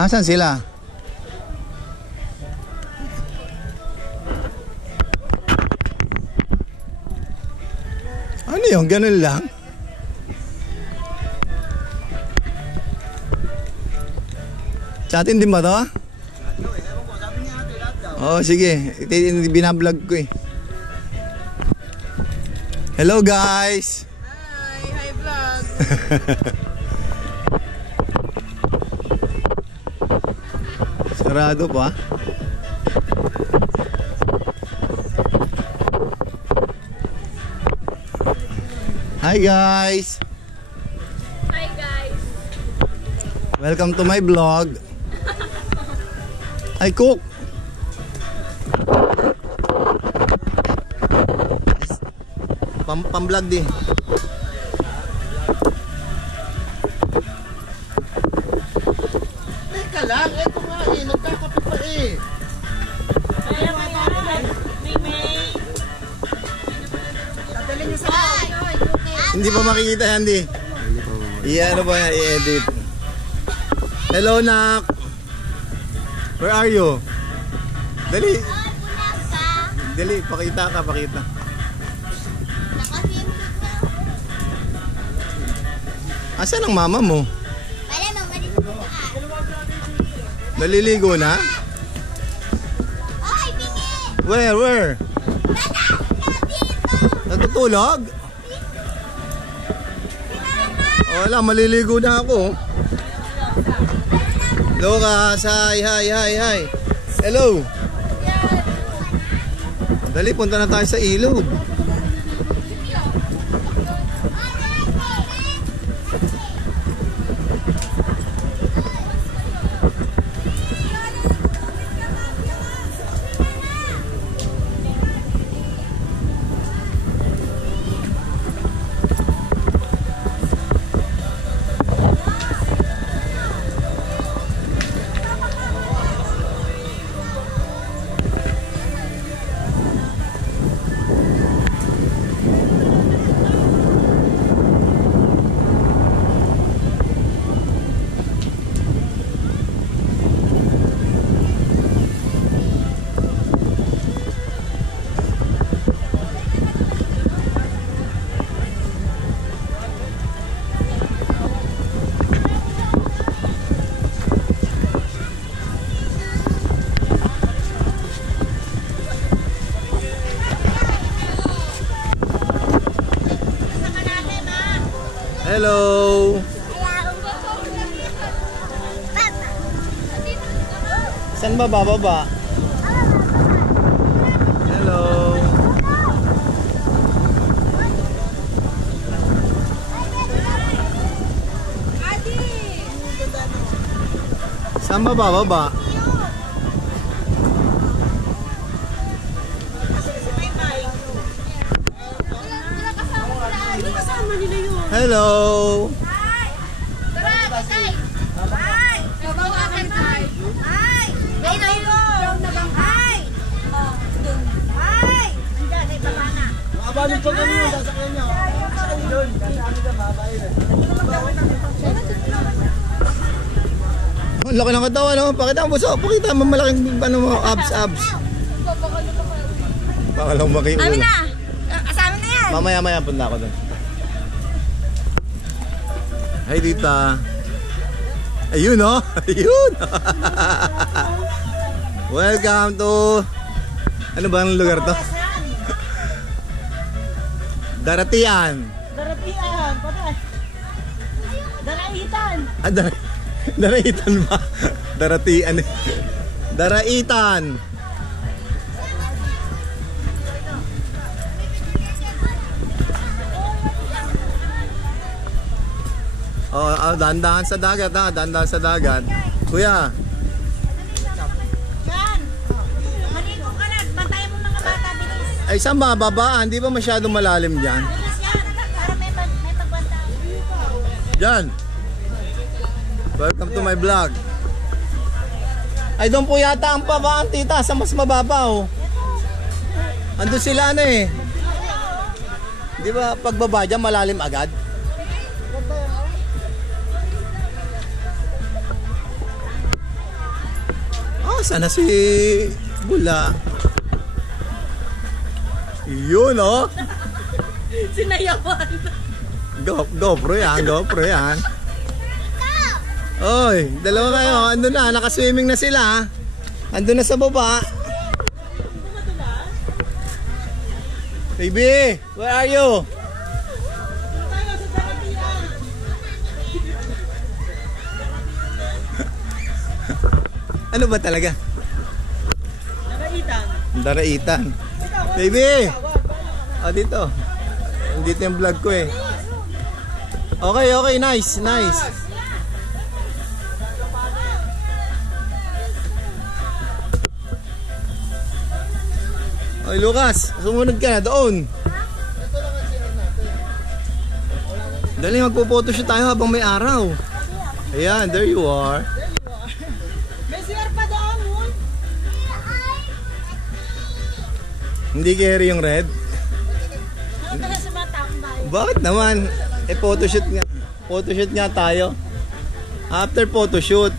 Asan sila? Ano yun? Ganun lang? Sa atin din ba to? Oo, sige. Binablog ko eh. Hello guys! Hi! Hi vlog! Sarado pa. Hi guys! Hi guys! Welcome to my vlog. I cook. Pam-vlog din. Teka lang, eto nga eh, nagkakape pa eh. Kaya May. Dadali niyo sa Hindi pa makikita yan di. Ano ba yan? I-edit. Hello nak. Where are you? Dali. Dali, pakita ka, pakita. Asan ang mama mo? Naliligo na? Where? Natutulog? Wala, maliligo na ako. Lucas, hi. Hello. Dali, punta na tayo sa ilog. Hello. Saan ba bababa? Hello. Saan ba bababa? Hello. Hi! Tara, Tay! Hi! Sabaw akin, Tay! Hi! Ay, brown na bang hi! Oh, dun. Hi! Andiyan, ay baba na. Makabalong pa kami yung sasakyan niya. Sasakyan doon. Kasi ka makabayin eh. Ang laki ng katawan, no? Pakita mo buso. Pakita mo malaking abs. Baka lang makiulo. Amin na! Asamin na yan! Mamaya punta ako doon. Hi tita. Ayun oh. Ayun. Welcome to ano ba ang lugar to? Daratian. Daratian, patay. Daraitan. Daraitan ba? Daratian. Daraitan. Dandahan sa dagat ha, dandahan sa dagat. Kuya. Yan. Maligo ka na, bantayan mo mga bata, bilis. Ay saan ba babaan? Di ba masyadong malalim dyan? Bilis yan, para may magbanta. Dyan. Welcome to my vlog. Ay doon po yata ang babaan tita, sa mas mababaw. Andun sila na eh. Di ba pagbaba dyan malalim agad? Sana si Bula. Yun oh. Sinayawan. GoPro yan, GoPro yan. Oy, dalawa kayo. Andun na, nakaswimming na sila. Andun na sa baba. Baby, where are you? Ano ba talaga? Naraitan. Daraitan. Baby! Oh, dito. Dito yung vlog ko eh. Okay, okay. Nice, nice. Oy, Lucas. Sumunod ka na doon. Dali, magpo-photoshoot tayo habang may araw. Ayan, there you are. May CR pa doon. Hindi carry yung red. Ano pala sa mga taong bayan? Bakit naman? Eh, photoshoot nga. Photoshoot nga tayo. After photoshoot.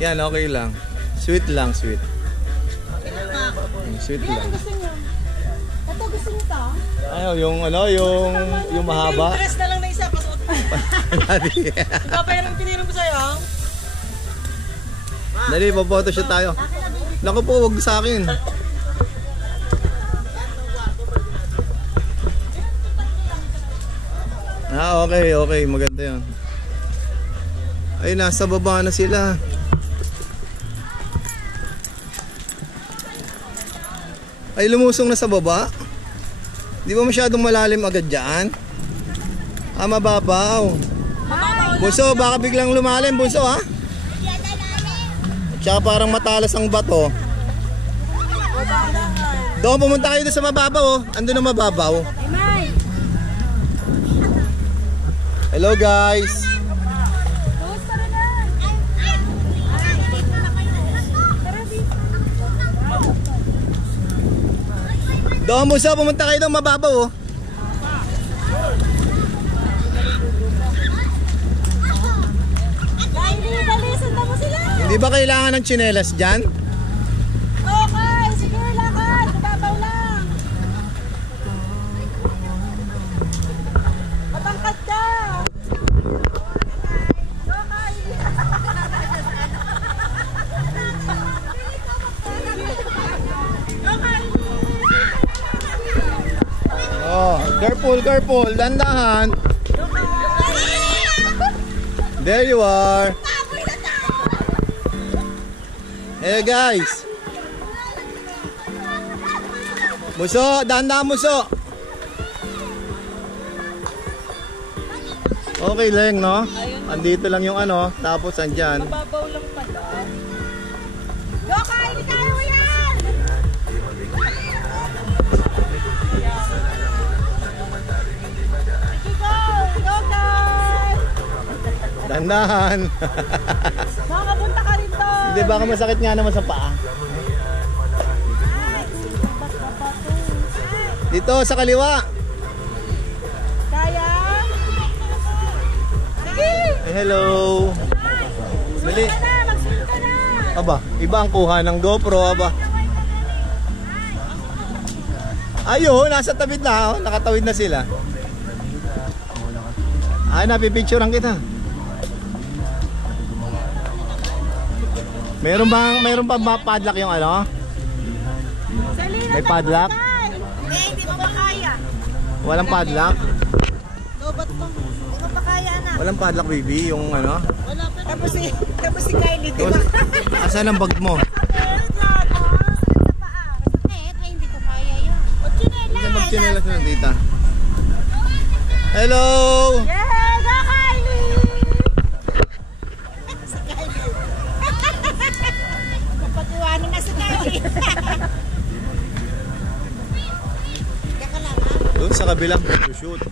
Yan, okay lang. Sweet lang, sweet. Sweet lang. Gusto niyo? Ito gusto niyo to? Ayaw, yung ano, yung mahaba. Dress na lang na isa. Pasuot mo. Papayaran piniro mo sa'yo. Dali, photoshoot tayo. Naku po, wag sa akin. Ah, okay, okay. Maganda yan. Ay, nasa baba na sila. Ay, lumusong na sa baba. Di ba masyadong malalim agad dyan? Ah, mababaw. Bunso, baka biglang lumalim, bunso ha? Tsaka parang matalas ang bato. Doon, pumunta kayo doon sa mababaw oh. Andun ang mababaw. Hello guys. Doon mo sa pumunta kayo doon mababaw oh. Hindi ba kailangan ng tsinelas dyan? Okay, sige, lakad. Babaw lang. Matangkad ka. Oh, careful, careful. Dandahan. There you are. Hey guys. Muso, dahan-dahan muso. Okay lang, no? Andito lang yung ano, tapos andyan. Babaw lang pala. Loka, hindi kaya mo yan. Sige, go. Go, guys. Dahan-dahan. Makapunta ka rin doon. Hindi, baka masakit nga naman sa paa. Dito, sa kaliwa. Kaya? Sige. Eh, hello. Dali. Mag-swim ka na. Aba, iba ang kuha ng GoPro, aba. Ayun, nasa tabid na, oh. Nakatawid na sila. Ay, napipicturean kita. Meron pa ba padlock yung ano? May padlock? Hindi ko pa kaya. Walang padlock? Lobat mo. Hindi ko pa kaya na. Walang padlock, baby, yung ano? Wala pa. Tapos si Kylie, di ba? Asan ang bag mo? Hindi ko kaya yun. Hindi magchinelas na, tita. Hello! Yeah, go Kylie! Si Kylie. Kapag-iwanan na si Kylie. Teka lang ha. Doon sa kabilang photoshoot.